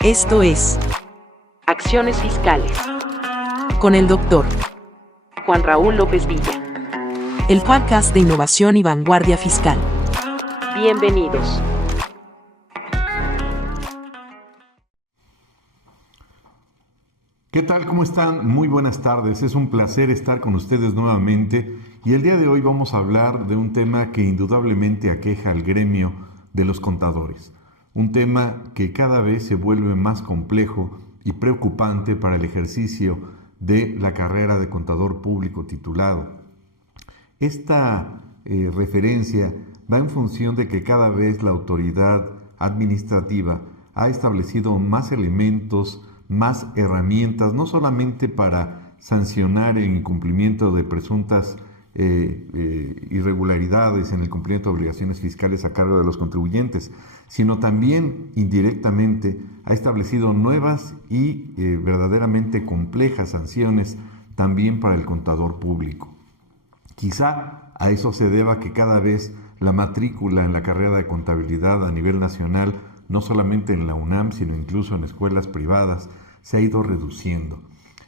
Esto es Acciones Fiscales con el Dr. Juan Raúl López Villa. El podcast de innovación y vanguardia fiscal. Bienvenidos. ¿Qué tal? ¿Cómo están? Muy buenas tardes. Es un placer estar con ustedes nuevamente y el día de hoy vamos a hablar de un tema que indudablemente aqueja al gremio de los contadores. Un tema que cada vez se vuelve más complejo y preocupante para el ejercicio de la carrera de contador público titulado. Esta referencia va en función de que cada vez la autoridad administrativa ha establecido más elementos, más herramientas, no solamente para sancionar el incumplimiento de presuntas irregularidades en el cumplimiento de obligaciones fiscales a cargo de los contribuyentes, sino también indirectamente ha establecido nuevas y verdaderamente complejas sanciones también para el contador público. Quizá a eso se deba que cada vez la matrícula en la carrera de contabilidad a nivel nacional, no solamente en la UNAM, sino incluso en escuelas privadas, se ha ido reduciendo.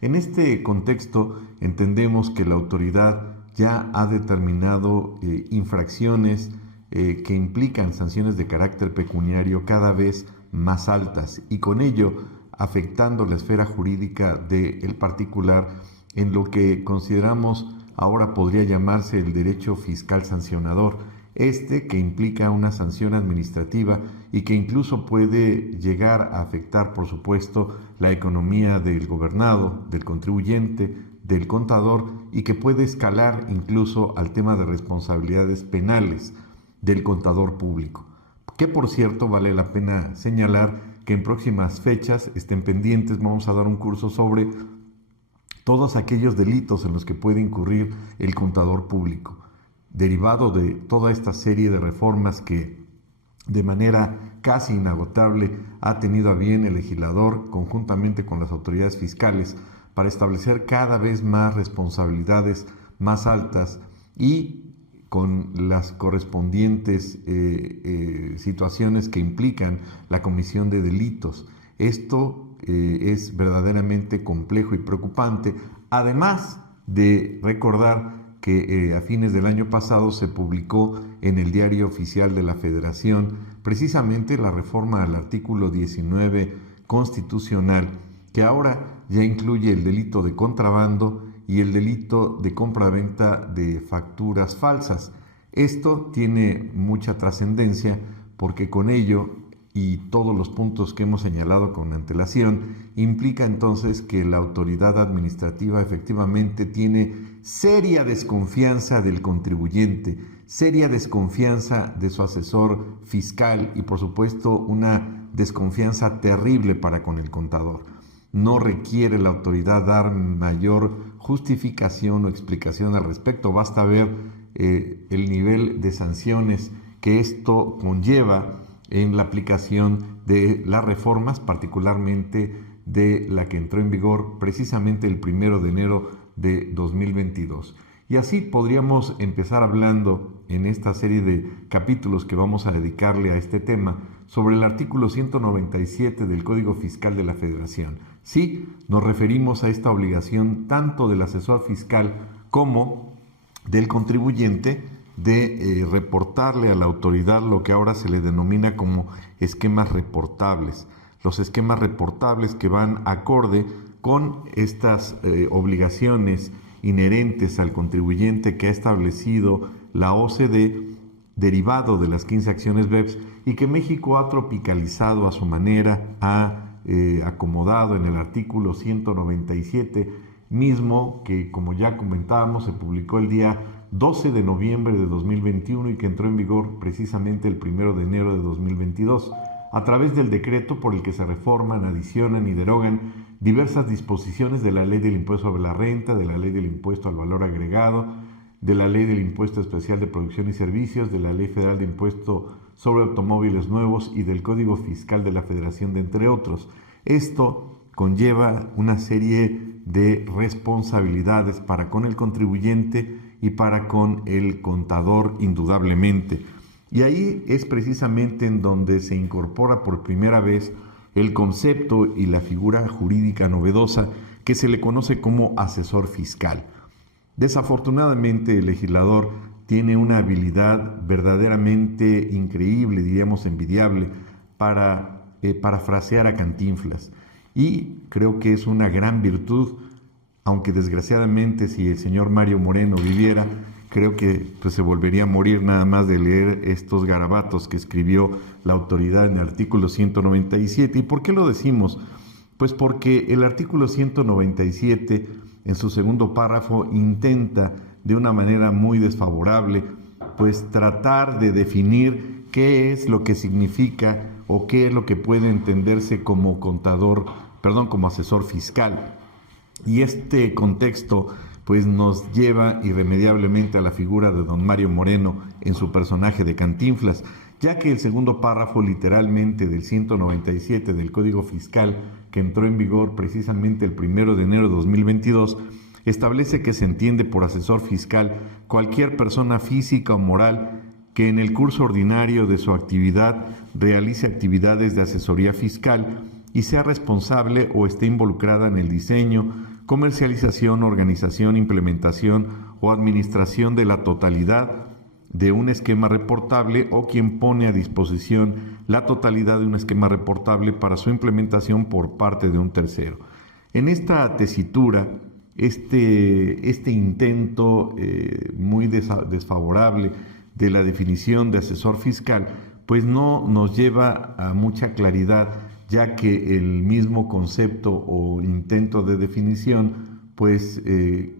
En este contexto entendemos que la autoridad ya ha determinado infracciones que implican sanciones de carácter pecuniario cada vez más altas y con ello afectando la esfera jurídica del particular en lo que consideramos ahora podría llamarse el derecho fiscal sancionador, que implica una sanción administrativa y que incluso puede llegar a afectar, por supuesto, la economía del gobernado, del contribuyente, del contador y que puede escalar incluso al tema de responsabilidades penales del contador público. Que por cierto vale la pena señalar que en próximas fechas estén pendientes, vamos a dar un curso sobre todos aquellos delitos en los que puede incurrir el contador público, derivado de toda esta serie de reformas que de manera casi inagotable ha tenido a bien el legislador conjuntamente con las autoridades fiscales para establecer cada vez más responsabilidades más altas y con las correspondientes situaciones que implican la comisión de delitos. Esto es verdaderamente complejo y preocupante, además de recordar que a fines del año pasado se publicó en el Diario Oficial de la Federación precisamente la reforma al artículo 19 constitucional, que ahora ya incluye el delito de contrabando y el delito de compraventa de facturas falsas. Esto tiene mucha trascendencia porque con ello y todos los puntos que hemos señalado con antelación, implica entonces que la autoridad administrativa efectivamente tiene seria desconfianza del contribuyente, seria desconfianza de su asesor fiscal y por supuesto una desconfianza terrible para con el contador. No requiere la autoridad dar mayor justificación o explicación al respecto, basta ver el nivel de sanciones que esto conlleva en la aplicación de las reformas, particularmente de la que entró en vigor precisamente el 1 de enero de 2022. Y así podríamos empezar hablando en esta serie de capítulos que vamos a dedicarle a este tema sobre el artículo 197 del Código Fiscal de la Federación. Sí, nos referimos a esta obligación tanto del asesor fiscal como del contribuyente de reportarle a la autoridad lo que ahora se le denomina como esquemas reportables. Los esquemas reportables que van acorde con estas obligaciones inherentes al contribuyente que ha establecido la OCDE, derivado de las 15 acciones BEPS y que México ha tropicalizado a su manera, ha acomodado en el artículo 197 mismo que, como ya comentábamos, se publicó el día 12 de noviembre de 2021 y que entró en vigor precisamente el 1 de enero de 2022, a través del decreto por el que se reforman, adicionan y derogan diversas disposiciones de la Ley del Impuesto sobre la Renta, de la Ley del Impuesto al Valor Agregado, de la Ley del Impuesto Especial de Producción y Servicios, de la Ley Federal de Impuesto sobre Automóviles Nuevos y del Código Fiscal de la Federación, de entre otros. Esto conlleva una serie de responsabilidades para con el contribuyente y para con el contador, indudablemente. Y ahí es precisamente en donde se incorpora por primera vez el concepto y la figura jurídica novedosa que se le conoce como asesor fiscal. Desafortunadamente, el legislador tiene una habilidad verdaderamente increíble, diríamos envidiable, para parafrasear a Cantinflas. Y creo que es una gran virtud, aunque desgraciadamente si el señor Mario Moreno viviera, creo que pues, se volvería a morir nada más de leer estos garabatos que escribió la autoridad en el artículo 197. ¿Y por qué lo decimos? Pues porque el artículo 197, en su segundo párrafo, intenta de una manera muy desfavorable, pues tratar de definir qué es lo que significa o qué es lo que puede entenderse como como asesor fiscal. Y este contexto pues nos lleva irremediablemente a la figura de don Mario Moreno en su personaje de Cantinflas, ya que el segundo párrafo literalmente del 197 del Código Fiscal, que entró en vigor precisamente el 1 de enero de 2022, establece que se entiende por asesor fiscal cualquier persona física o moral que en el curso ordinario de su actividad realice actividades de asesoría fiscal y sea responsable o esté involucrada en el diseño, comercialización, organización, implementación o administración de la totalidad de un esquema reportable o quien pone a disposición la totalidad de un esquema reportable para su implementación por parte de un tercero. En esta tesitura, este intento muy desfavorable de la definición de asesor fiscal, pues no nos lleva a mucha claridad, ya que el mismo concepto o intento de definición pues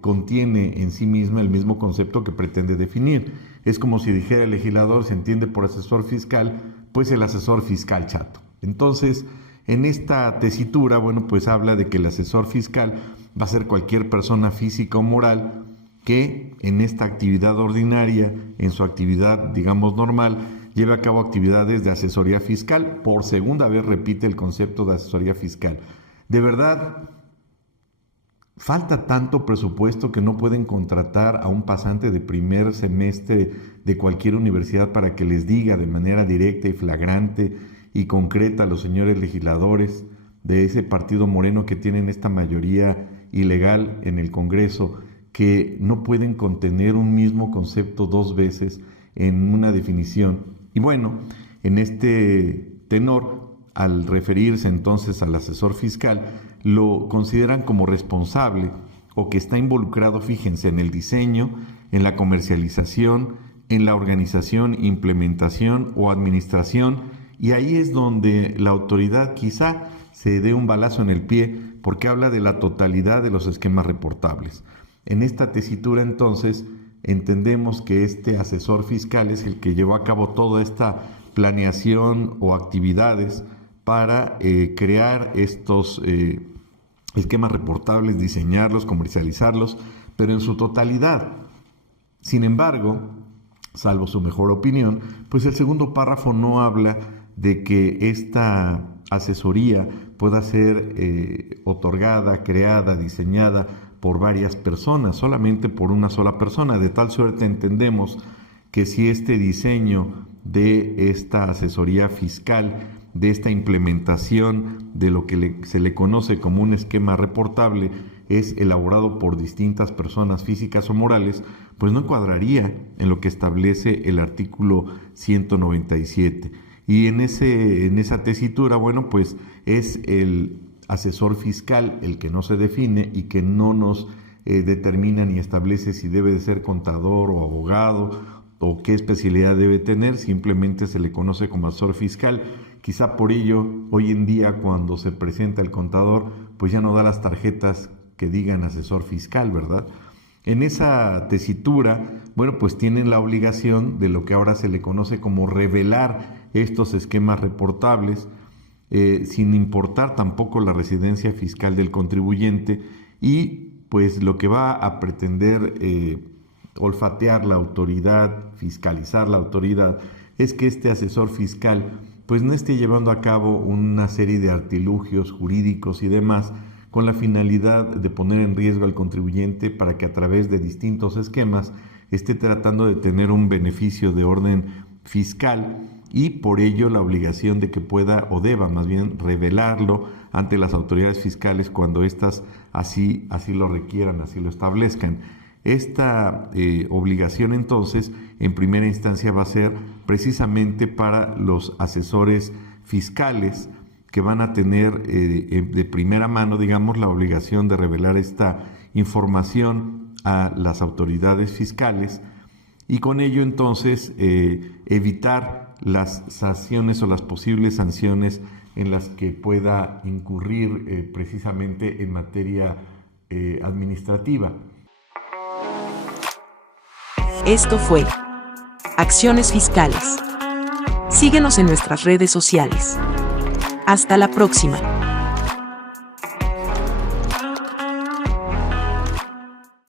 contiene en sí misma el mismo concepto que pretende definir. Es como si dijera el legislador, se entiende por asesor fiscal, pues el asesor fiscal chato. Entonces, en esta tesitura, bueno, pues habla de que el asesor fiscal va a ser cualquier persona física o moral que en esta actividad ordinaria, en su actividad, digamos, normal, lleve a cabo actividades de asesoría fiscal. Por segunda vez repite el concepto de asesoría fiscal. De verdad, falta tanto presupuesto que no pueden contratar a un pasante de primer semestre de cualquier universidad para que les diga de manera directa y flagrante y concreta a los señores legisladores de ese partido moreno que tienen esta mayoría ilegal en el Congreso, que no pueden contener un mismo concepto dos veces en una definición. Y bueno, en este tenor, al referirse entonces al asesor fiscal, lo consideran como responsable o que está involucrado, fíjense, en el diseño, en la comercialización, en la organización, implementación o administración, y ahí es donde la autoridad quizá se dé un balazo en el pie porque habla de la totalidad de los esquemas reportables. En esta tesitura entonces entendemos que este asesor fiscal es el que llevó a cabo toda esta planeación o actividades para crear estos esquemas reportables, diseñarlos, comercializarlos, pero en su totalidad. Sin embargo, salvo su mejor opinión, pues el segundo párrafo no habla de que esta asesoría pueda ser otorgada, creada, diseñada por varias personas, solamente por una sola persona. De tal suerte entendemos que si este diseño de esta asesoría fiscal, de esta implementación de lo que se le conoce como un esquema reportable, es elaborado por distintas personas físicas o morales, pues no cuadraría en lo que establece el artículo 197. Y en esa tesitura, bueno, pues es el asesor fiscal el que no se define y que no nos determina ni establece si debe de ser contador o abogado o qué especialidad debe tener, simplemente se le conoce como asesor fiscal. Quizá por ello, hoy en día cuando se presenta el contador, pues ya no da las tarjetas que digan asesor fiscal, ¿verdad? En esa tesitura, bueno, pues tienen la obligación de lo que ahora se le conoce como revelar estos esquemas reportables, sin importar tampoco la residencia fiscal del contribuyente, y pues lo que va a pretender olfatear la autoridad, fiscalizar la autoridad, es que este asesor fiscal pues no esté llevando a cabo una serie de artilugios jurídicos y demás con la finalidad de poner en riesgo al contribuyente para que a través de distintos esquemas esté tratando de tener un beneficio de orden fiscal y por ello la obligación de que pueda o deba más bien revelarlo ante las autoridades fiscales cuando éstas así lo requieran, así lo establezcan. Esta obligación entonces en primera instancia va a ser precisamente para los asesores fiscales que van a tener de primera mano, digamos, la obligación de revelar esta información a las autoridades fiscales y con ello entonces evitar las sanciones o las posibles sanciones en las que pueda incurrir precisamente en materia administrativa. Esto fue Acciones Fiscales. Síguenos en nuestras redes sociales. Hasta la próxima.